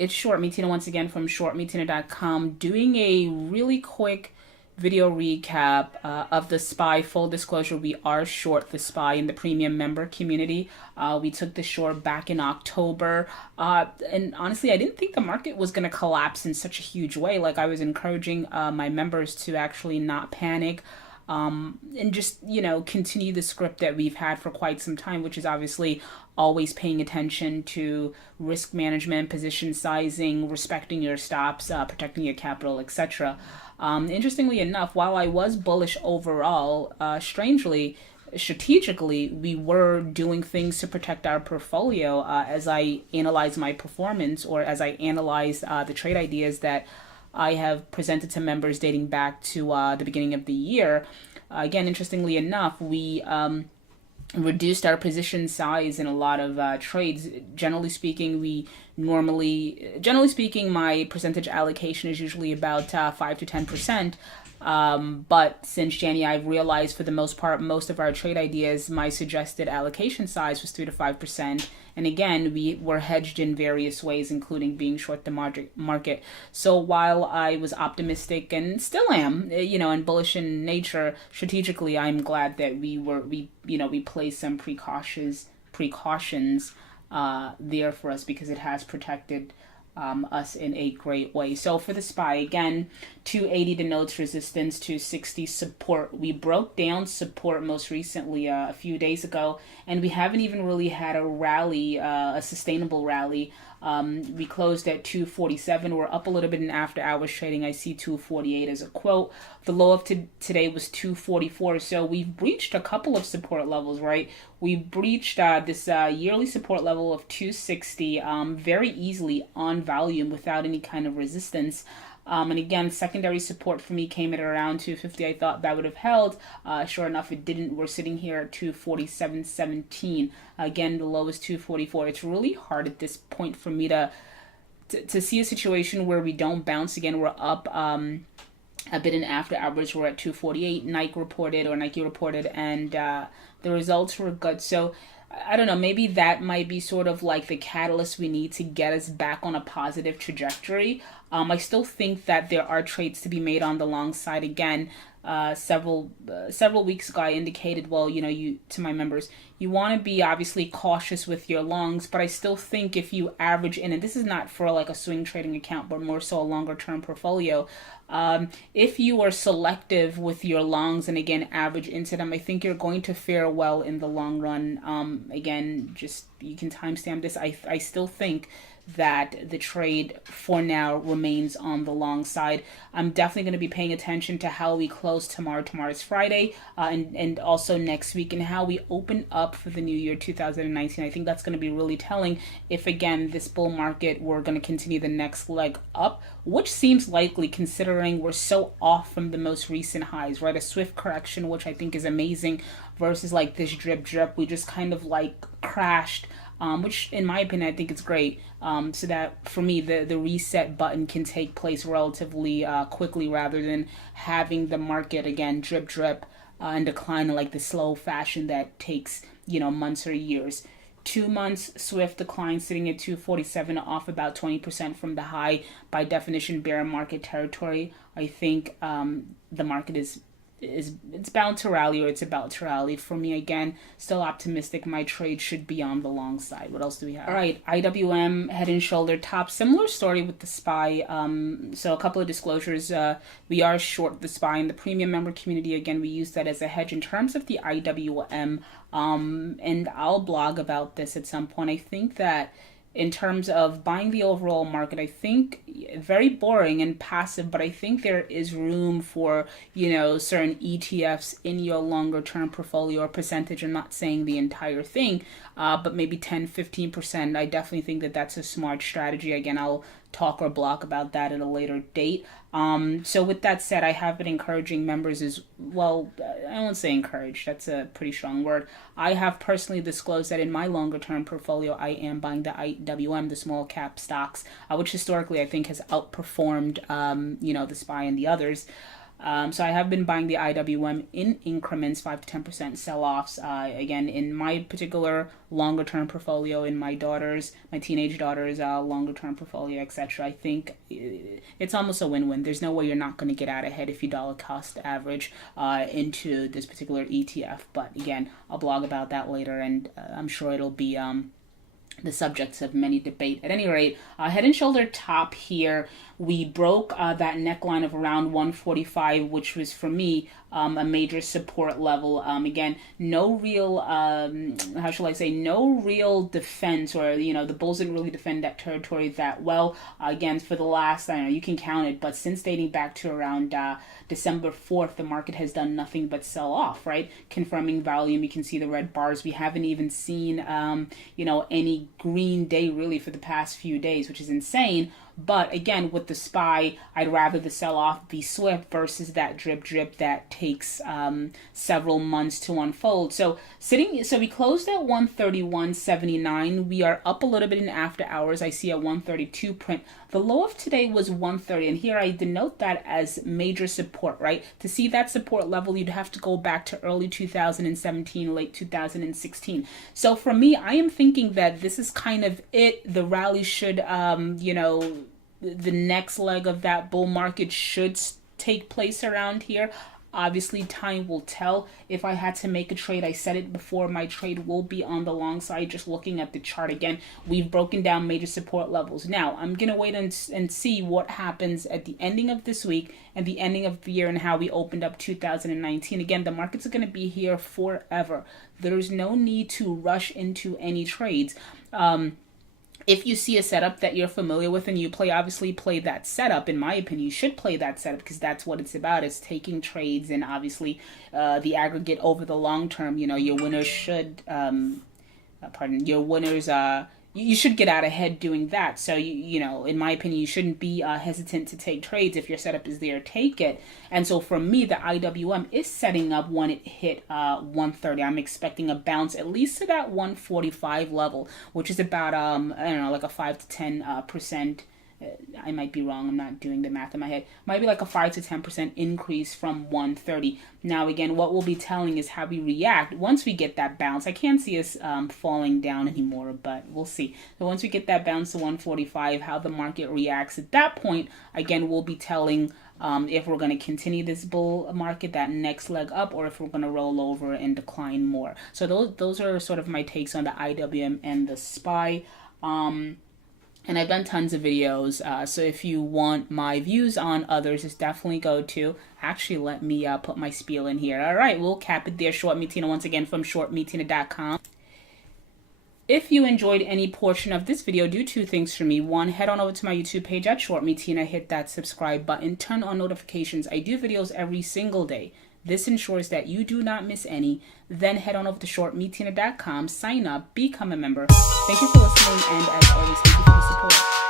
it's ShortMeTina once again from ShortMeTina.com, doing a really quick video recap of the SPY. Full disclosure, we are short the SPY in the premium member community. We took the short back in October, and honestly, I didn't think the market was going to collapse in such a huge way. Like, I was encouraging my members to actually not panic. And just, continue the script that we've had for quite some time, which is obviously always paying attention to risk management, position sizing, respecting your stops, protecting your capital, etc. Interestingly enough, while I was bullish overall, strangely, strategically, we were doing things to protect our portfolio as I analyzed my performance, or as I analyzed the trade ideas that I have presented to members dating back to the beginning of the year. Again, interestingly enough, we reduced our position size in a lot of trades. Generally speaking, my percentage allocation is usually about 5 to 10%. But since January, I've realized for the most part, most of our trade ideas, my suggested allocation size was 3 to 5%. And again, we were hedged in various ways, including being short the market. So while I was optimistic and still am, and bullish in nature, strategically, I'm glad that we placed some precautions there for us, because it has protected us in a great way. So for the SPY, again, 280 denotes resistance, 260 support. We broke down support most recently a few days ago, and we haven't even really had a rally, a sustainable rally. We closed at 247. We're up a little bit in after hours trading. I see 248 as a quote. The low of today was 244. So we've breached a couple of support levels, right? We breached this yearly support level of 260 very easily on volume without any kind of resistance. And again, secondary support for me came at around 250. I thought that would have held. Sure enough, it didn't. We're sitting here at 247.17. Again, the low is 244. It's really hard at this point for me to see a situation where we don't bounce again. We're up a bit in after hours. We're at 248. Nike reported, and the results were good. So I don't know, maybe that might be sort of like the catalyst we need to get us back on a positive trajectory. I still think that there are trades to be made on the long side. Again, several weeks ago I indicated, to my members, you want to be obviously cautious with your longs, but I still think if you average in, and this is not for like a swing trading account, but more so a longer term portfolio, if you are selective with your longs and again average into them, I think you're going to fare well in the long run. Again, just you can timestamp this. I still think that the trade for now remains on the long side. I'm definitely going to be paying attention to how we close tomorrow. Tomorrow's Friday, and also next week, and how we open up for the new year 2019. I think that's going to be really telling if, again, this bull market, we're going to continue the next leg up, which seems likely considering we're so off from the most recent highs, right? A swift correction, which I think is amazing, versus like this drip. We just kind of like crashed. Which in my opinion, I think it's great. So that for me, the reset button can take place relatively quickly, rather than having the market again drip and decline in like the slow fashion that takes months or years. 2 months swift decline, sitting at 247, off about 20% from the high. By definition, bear market territory. I think the market it's bound to rally, or it's about to rally. For me, again, still optimistic. My trade should be on the long side. What else do we have? All right, IWM, head and shoulder top. Similar story with the SPY. So a couple of disclosures. We are short the SPY in the premium member community. Again, we use that as a hedge in terms of the IWM. And I'll blog about this at some point. I think that in terms of buying the overall market, I think very boring and passive, but I think there is room for, certain ETFs in your longer term portfolio or percentage. I'm not saying the entire thing, but maybe 10, 15%. I definitely think that that's a smart strategy. Again, I'll talk or blog about that at a later date. So with that said, I have been encouraging members as well. I won't say encourage, that's a pretty strong word. I have personally disclosed that in my longer term portfolio, I am buying the IWM, the small cap stocks, which historically I think has outperformed, the SPY and the others. So I have been buying the IWM in increments, 5 to 10% sell-offs. Again, in my particular longer-term portfolio, in my teenage daughter's longer-term portfolio, etc. I think it's almost a win-win. There's no way you're not going to get out ahead if you dollar cost average into this particular ETF. But again, I'll blog about that later, and I'm sure it'll be the subjects of many debate. At any rate, head and shoulder top here, we broke that neckline of around 145, which was for me a major support level. Again, no real, how shall I say, no real defense, or, the bulls didn't really defend that territory that well. Again, for the last, I don't know, you can count it, but since dating back to around December 4th, the market has done nothing but sell off, right? Confirming volume, you can see the red bars. We haven't even seen, any green day really for the past few days, which is insane. But again, with the SPY, I'd rather the sell-off be swift versus that drip that takes several months to unfold. So we closed at 131.79. We are up a little bit in after hours. I see a 132 print. The low of today was 130, and here I denote that as major support, right? To see that support level, you'd have to go back to early 2017, late 2016. So for me, I am thinking that this is kind of it. The rally should, the next leg of that bull market should take place around here. Obviously, time will tell. If I had to make a trade, I said it before, my trade will be on the long side. Just looking at the chart again, we've broken down major support levels. Now, I'm going to wait and see what happens at the ending of this week and the ending of the year and how we opened up 2019. Again, the markets are going to be here forever. There's no need to rush into any trades. If you see a setup that you're familiar with and you obviously play that setup, in my opinion, you should play that setup because that's what it's about. It's taking trades and obviously the aggregate over the long term. Your winners should, you should get out ahead doing that. So, in my opinion, you shouldn't be hesitant to take trades. If your setup is there, take it. And so for me, the IWM is setting up when it hit 130. I'm expecting a bounce at least to that 145 level, which is about, like a 5 to 10%. I might be wrong. I'm not doing the math in my head. Might be like a 5 to 10% increase from 130. Now, again, what we'll be telling is how we react once we get that bounce. I can't see us falling down anymore, but we'll see. So once we get that bounce to 145, how the market reacts at that point, again, we'll be telling if we're going to continue this bull market, that next leg up, or if we're going to roll over and decline more. So those are sort of my takes on the IWM and the SPY. And I've done tons of videos, so if you want my views on others, just definitely go to, actually let me put my spiel in here. All right, we'll cap it there. ShortMeTina once again from ShortMeTina.com. If you enjoyed any portion of this video, do two things for me. One, head on over to my YouTube page at ShortMeTina, hit that subscribe button, turn on notifications. I do videos every single day. This ensures that you do not miss any. Then head on over to ShortMeTina.com, sign up, become a member. Thank you for listening, and as always, thank you for the support.